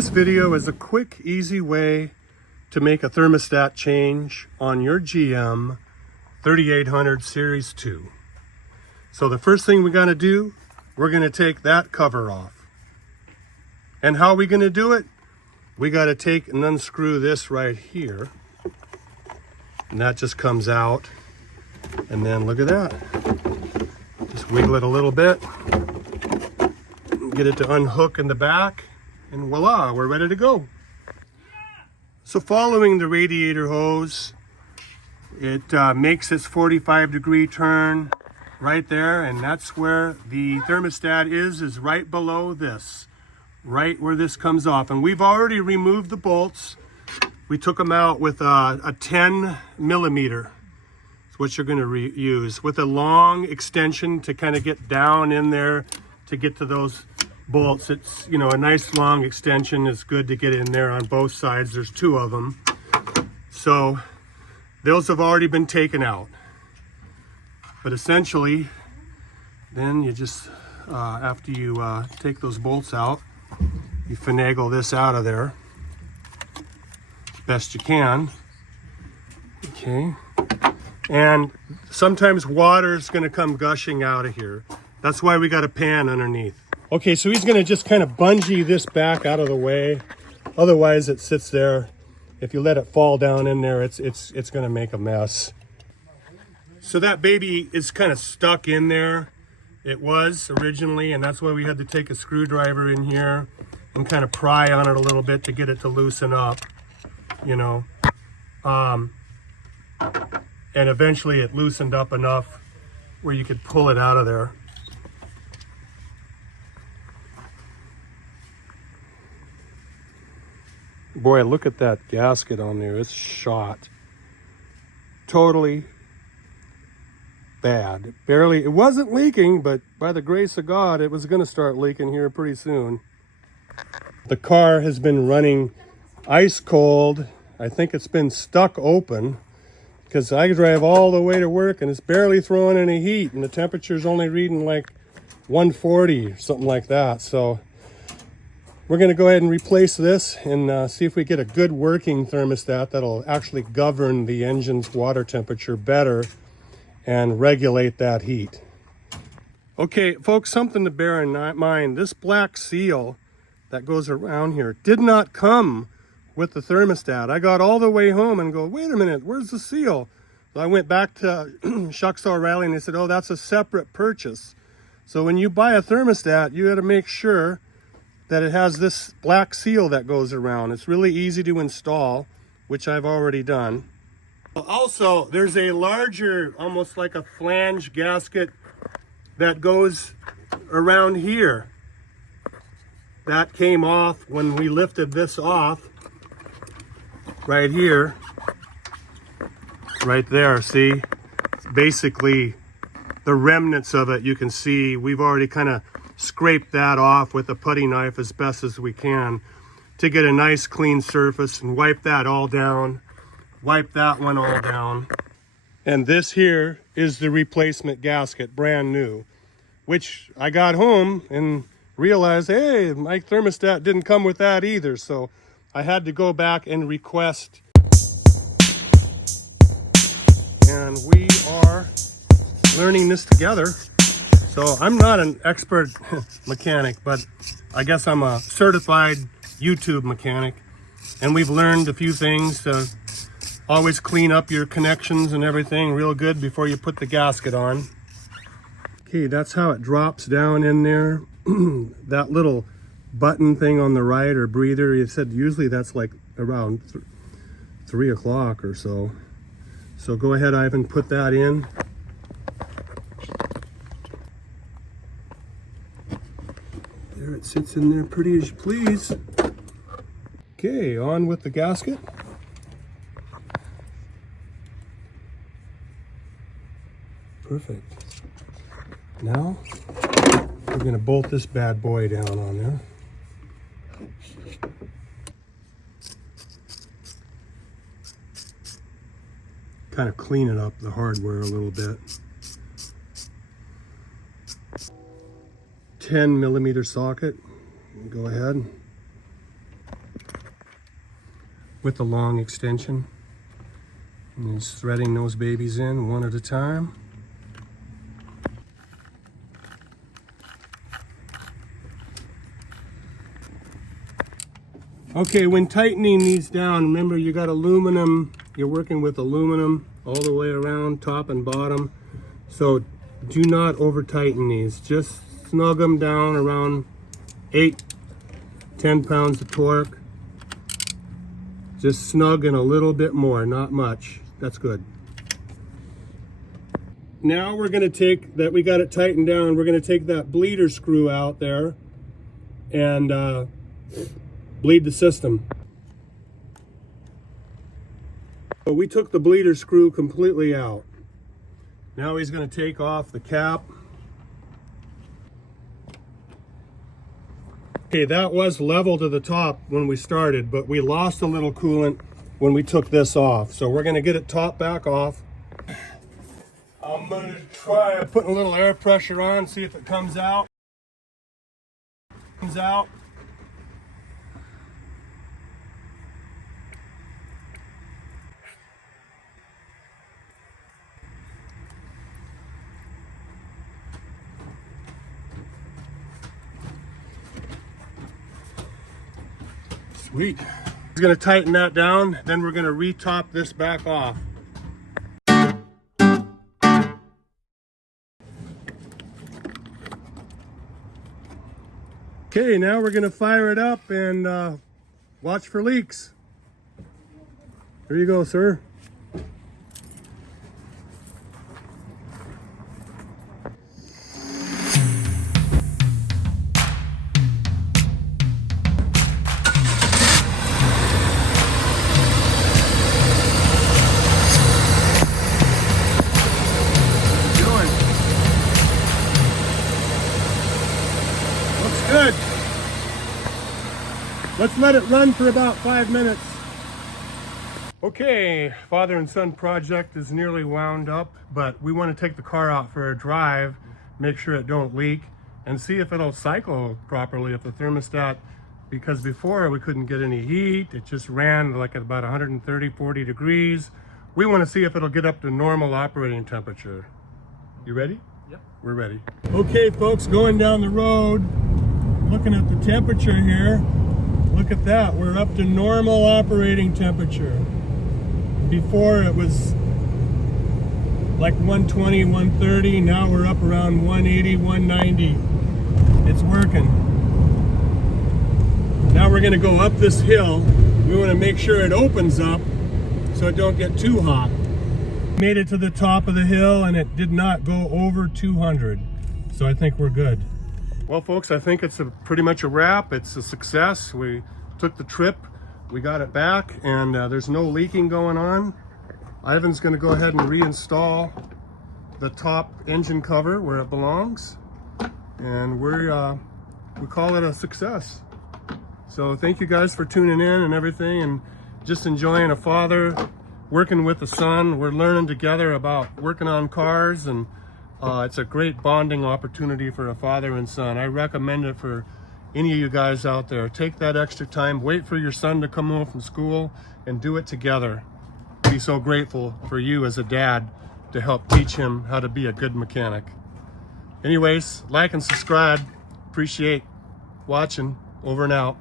This video is a quick, easy way to make a thermostat change on your GM 3800 Series 2. So the first thing we're going to do, we're going to take that cover off. And how are we going to do it? We got to take and unscrew this right here. And that just comes out. And then look at that. Just wiggle it a little bit. Get it to unhook in the back. And voila, we're ready to go. So following the radiator hose, it makes its 45-degree turn right there, and that's where the thermostat is right below this, right where this comes off. And we've already removed the bolts. We took them out with a 10 millimeter. It's what you're going to use with a long extension to kind of get down in there to get to those bolts. It's, you know, a nice long extension is good to get in there on both sides. There's two of them. So those have already been taken out. But essentially, then you just, after you take those bolts out, you finagle this out of there as best you can. Okay. And sometimes water is going to come gushing out of here. That's why we got a pan underneath. Okay, so he's gonna just kind of bungee this back out of the way. Otherwise it sits there. If you let it fall down in there, it's gonna make a mess. So that baby is kind of stuck in there. It was originally, and that's why we had to take a screwdriver in here and kind of pry on it a little bit to get it to loosen up, you know. And eventually it loosened up enough where you could pull it out of there. Boy, look at that gasket on there. It's shot. Totally bad. Barely, it wasn't leaking, but by the grace of God, it was going to start leaking here pretty soon. The car has been running ice cold. I think it's been stuck open because I drive all the way to work and it's barely throwing any heat, and the temperature's only reading like 140 or something like that. So we're going to go ahead and replace this and see if we get a good working thermostat that'll actually govern the engine's water temperature better and regulate that heat. Okay, folks, something to bear in mind. This black seal that goes around here did not come with the thermostat. I got all the way home and go, wait a minute, where's the seal? So I went back to Shucks O'Reilly and they said, oh, that's a separate purchase. So when you buy a thermostat, you got to make sure that it has this black seal that goes around. It's really easy to install, which I've already done. Also, there's a larger, almost like a flange gasket that goes around here. That came off when we lifted this off, right here, right there, see? Basically, the remnants of it, you can see, we've already kind of scrape that off with a putty knife as best as we can to get a nice clean surface and wipe that all down, wipe that one all down. And this here is the replacement gasket, brand new, which I got home and realized, hey, my thermostat didn't come with that either. So I had to go back and request. And we are learning this together. So I'm not an expert mechanic, but I guess I'm a certified YouTube mechanic. And we've learned a few things to always clean up your connections and everything real good before you put the gasket on. Okay, that's how it drops down in there. That little button thing on the right, or breather, you said usually that's like around 3 o'clock or so. So go ahead, Ivan, put that in. There it sits in there pretty as you please. Okay, on with the gasket. Perfect. Now, we're going to bolt this bad boy down on there. Kind of cleaning up the hardware a little bit. 10 millimeter socket. Go ahead. with the long extension. And he's threading those babies in one at a time. Okay, when tightening these down, remember you got aluminum, you're working with aluminum all the way around, top and bottom. So do not over tighten these. Just snug them down around 8-10 pounds of torque. Just snug in a little bit more, not much. That's good. Now we're going to take that, we got it tightened down, we're going to take that bleeder screw out there and bleed the system. So we took the bleeder screw completely out. Now he's going to take off the cap. Okay, that was level to the top when we started, but we lost a little coolant when we took this off. So we're going to get it top back off. I'm going to try putting a little air pressure on, see if it comes out. Comes out. Sweet. He's going to tighten that down, then we're going to re-top this back off. Okay, now we're going to fire it up and watch for leaks. Here you go, sir. Good. Let's let it run for about 5 minutes. Okay, father and son project is nearly wound up, but we want to take the car out for a drive, make sure it don't leak, and see if it'll cycle properly, if the thermostat, because before we couldn't get any heat, it just ran like at about 130-40 degrees. We want to see if it'll get up to normal operating temperature. You ready? Yep. We're ready. Okay folks, going down the road, looking at the temperature here. Look at that, we're up to normal operating temperature. Before it was like 120, 130, now we're up around 180, 190. It's working. Now we're gonna go up this hill. We wanna make sure it opens up so it don't get too hot. Made it to the top of the hill and it did not go over 200. So I think we're good. Well folks, I think it's pretty much a wrap. It's a success. We took the trip, we got it back, and there's no leaking going on. Ivan's going to go ahead and reinstall the top engine cover where it belongs, and we call it a success. So thank you guys for tuning in and everything, and just enjoying a father working with a son. We're learning together about working on cars, and it's a great bonding opportunity for a father and son. I recommend it for any of you guys out there. Take that extra time, wait for your son to come home from school, and do it together. Be so grateful for you as a dad to help teach him how to be a good mechanic. Anyways, like and subscribe. Appreciate watching. Over and out.